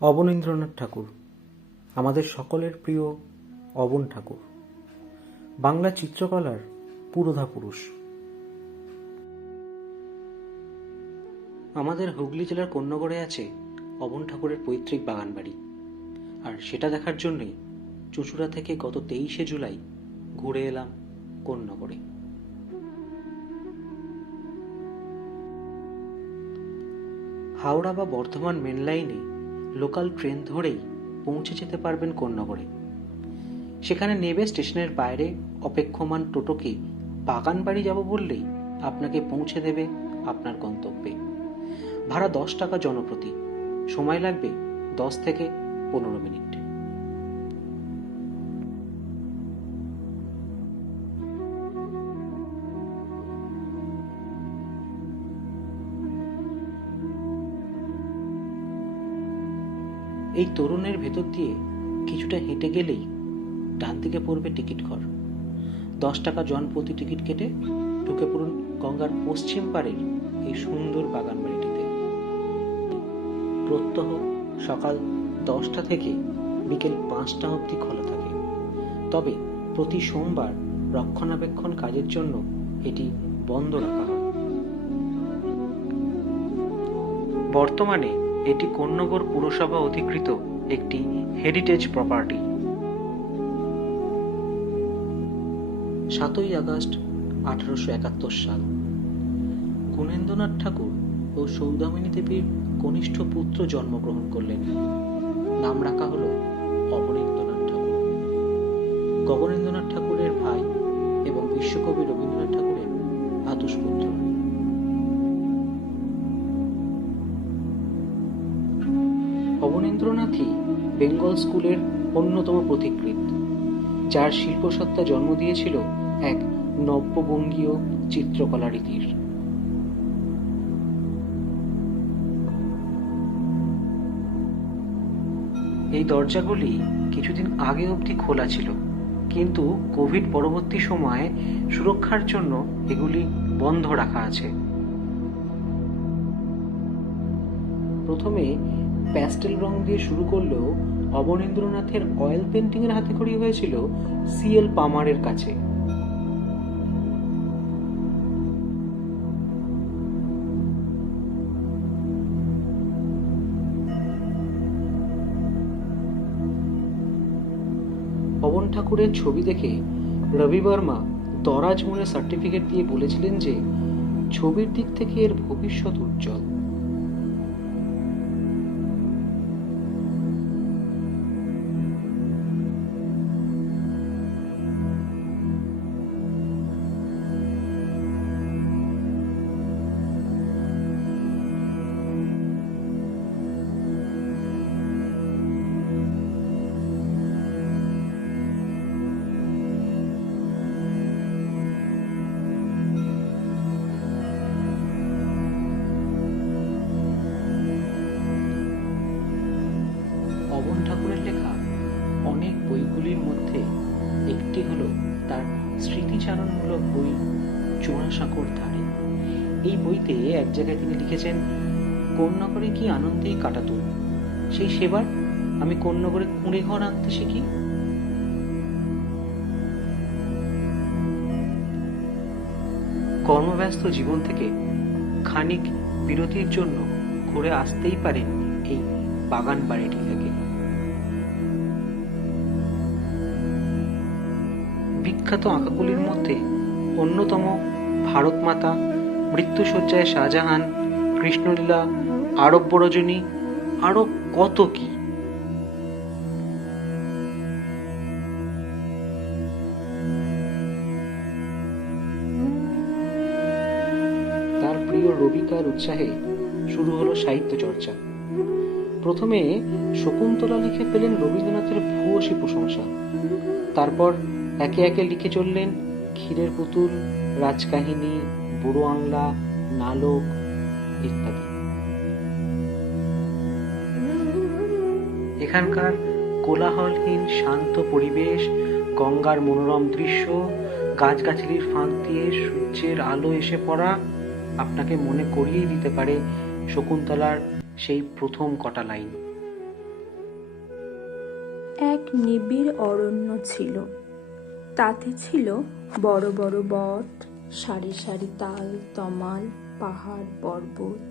অবনীন্দ্রনাথ ঠাকুর, আমাদের সকলের প্রিয় অবন ঠাকুর, বাংলা চিত্রকলার পুরোধা পুরুষ। আমাদের হুগলি জেলার কোন্নগরে আছে অবন ঠাকুরের পৈতৃক বাগান বাড়ি, আর সেটা দেখার জন্যই চুঁচুড়া থেকে গত 23শে জুলাই ঘুরে এলাম কোন্নগরে। হাওড়া বা বর্ধমান মেন লাইনে লোকাল ট্রেন ধরেই পৌঁছে যেতে পারবেন কোন্নগরে। সেখানে নেবে স্টেশনের বাইরে অপেক্ষমান টোটোকে বাগান বাড়ি যাব বললেই আপনাকে পৌঁছে দেবে আপনার গন্তব্যে। ভাড়া 10 টাকা জনপ্রতি, সময় লাগবে 10 থেকে 15 মিনিট। এই তরুণের ভেতর দিয়ে কিছুটা হেঁটে গেলেই ডান দিকে পড়বে টিকিট ঘর। 10 টাকা জন প্রতি টিকিট কেটে ঢুকে পড়ুন গঙ্গার পশ্চিম পাড়ের এই সুন্দর বাগান বাড়িটিতে। প্রত্যহ সকাল 10টা থেকে বিকেল 5টা অবধি খোলা থাকে, তবে প্রতি সোমবার রক্ষণাবেক্ষণ কাজের জন্য এটি বন্ধ রাখা হয়। বর্তমানে এটি কোন্নগর পুরসভা অধিকৃত একটি হেরিটেজ প্রপার্টি। 7ই আগস্ট 1871 সাল গুণেন্দ্রনাথ ঠাকুর ও সৌদামিনী দেবীর কনিষ্ঠ পুত্র জন্মগ্রহণ করলেন। নাম রাখা হল অবনীন্দ্রনাথ ঠাকুর। গগনেন্দ্রনাথ ঠাকুরের ভাই এবং বিশ্বকবি রবীন্দ্রনাথ ঠাকুরের ভ্রাতুষ্পুত্র। অবনীন্দ্রনাথই বেঙ্গল স্কুলের অন্যতম পথিকৃৎ, যার শিল্পসত্তা জন্ম দিয়েছিল এক নব্যবঙ্গীয় চিত্রকলা রীতির। এই দরজাগুলি কিছুদিন আগে অবধি খোলা ছিল, কিন্তু কোভিড পরবর্তী সময়ে সুরক্ষার জন্য এগুলি বন্ধ রাখা আছে। প্রথমে প্যাস্টেল রং দিয়ে শুরু করলেও অবনীন্দ্রনাথের অয়েল পেন্টিং এর হাতেখড়ি হয়েছিল সিএল পামারের কাছে। অবন ঠাকুরের ছবি দেখে রবি বর্মা দরাজ মনে সার্টিফিকেট দিয়ে বলেছিলেন যে ছবির দিক থেকে এর ভবিষ্যৎ উজ্জ্বল। অবন ঠাকুরের লেখা অনেক বইগুলির মধ্যে একটি হলো তার স্মৃতিচারণমূলক বই চোরাসাঁকোর ধারে। এই বইতে এক জায়গায় তিনি লিখেছেন, কোন্নগরে কি আনন্দেই কাটাতুম, সেই সেবার আমি কোন্নগরে কুঁড়ে ঘর আঁকতে শিখি। কর্মব্যস্ত জীবন থেকে খানিক বিরতির জন্য ঘুরে আসতেই পারেন এই বাগান বাড়িটি থেকে। বিখ্যাত আঁকাগুলির মধ্যে অন্যতম ভারত মাতা, মৃত্যুশয্যায় শাহজাহান, কৃষ্ণলীলা, আরব্য রজনী, আরো কত কি। তার প্রিয় রবিকার উৎসাহে শুরু হলো সাহিত্য চর্চা। প্রথমে শকুন্তলা লিখে পেলেন রবীন্দ্রনাথের ভূয়সী প্রশংসা, তারপর একে একে লিখে চললেন ক্ষীরের পুতুল, রাজকাহিনী, বুড়ো আংলা, নালক ইত্যাদি। এখানকার কোলাহলহীন শান্ত পরিবেশ, গঙ্গার মনোরম দৃশ্য, গাছগাছালির ফাঁক দিয়ে সূর্যের আলো এসে পড়া আপনাকে মনে করিয়ে দিতে পারে শকুন্তলার সেই প্রথম কটা লাইন। এক নিবিড় অরণ্য ছিল। তাতে ছিল বড় বড় বট, সারি সারি তাল, তমাল, পাহাড়, পর্বত,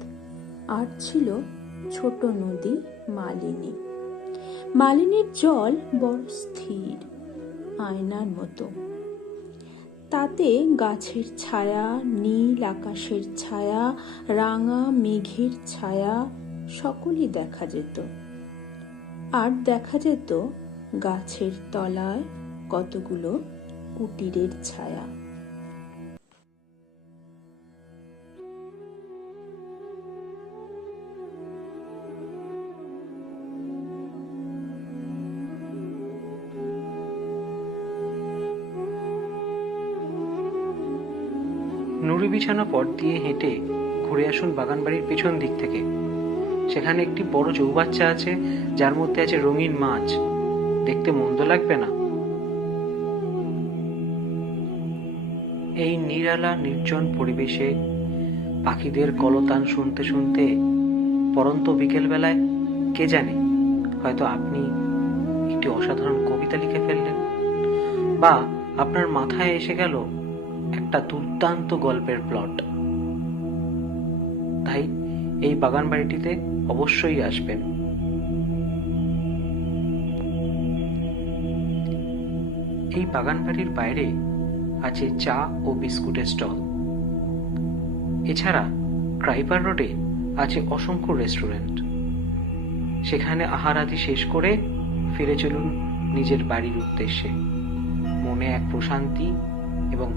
আর ছিল ছোট নদী মালিনী। মালিনীর জল বড় স্থির, আয়নার মতো। তাতে গাছের ছায়া, নীল আকাশের ছায়া, রাঙা মেঘের ছায়া সকলই দেখা যেত। আর দেখা যেত গাছের তলায় কতগুলো কুটিরের ছায়া। নুড়ি বিছানা পথ দিয়ে হেঁটে ঘুরে আসুন বাগানবাড়ির পেছন দিক থেকে। সেখানে একটি বড় চৌবাচ্চা আছে, যার মধ্যে আছে রঙিন মাছ। দেখতে মন্দ লাগবে না। এই নিরালা নির্জন পরিবেশে পাখিদের কলতান শুনতে শুনতে পরন্ত বিকেলবেলায় কে জানে, হয়তো আপনি একটি অসাধারণ কবিতা লিখে ফেললেন, বা আপনার মাথায় এসে গেল একটা দুর্দান্ত গল্পের প্লট। তাই এই বাগান বাড়িটিতে অবশ্যই আসবেন। এই বাগান বাড়ির বাইরে আছে চা ও বিস্কুটের স্টল। এছাড়া ক্রাইপার রোডে আছে অসংখ্য রেস্টুরেন্ট। সেখানে আহারাদি শেষ করে ফিরে চলুন নিজের বাড়ির উদ্দেশ্যে, মনে এক প্রশান্তি এবং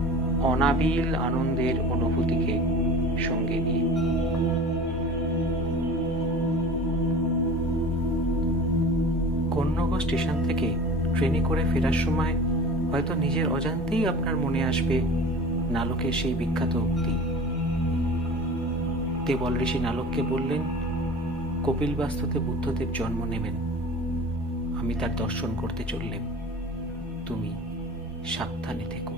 অনাবিল আনন্দের অনুভূতিকে সঙ্গে নিয়ে। কন্যগর স্টেশন থেকে ট্রেনে করে ফেরার সময় হয়তো নিজের অজান্তেই আপনার মনে আসবে নালকের সেই বিখ্যাত উক্তি। দেবল ঋষি নালককে বললেন, কপিলবাস্তুতে বুদ্ধদেব জন্ম নেবেন, আমি তার দর্শন করতে চললেম, তুমি সাবধানে থেকো।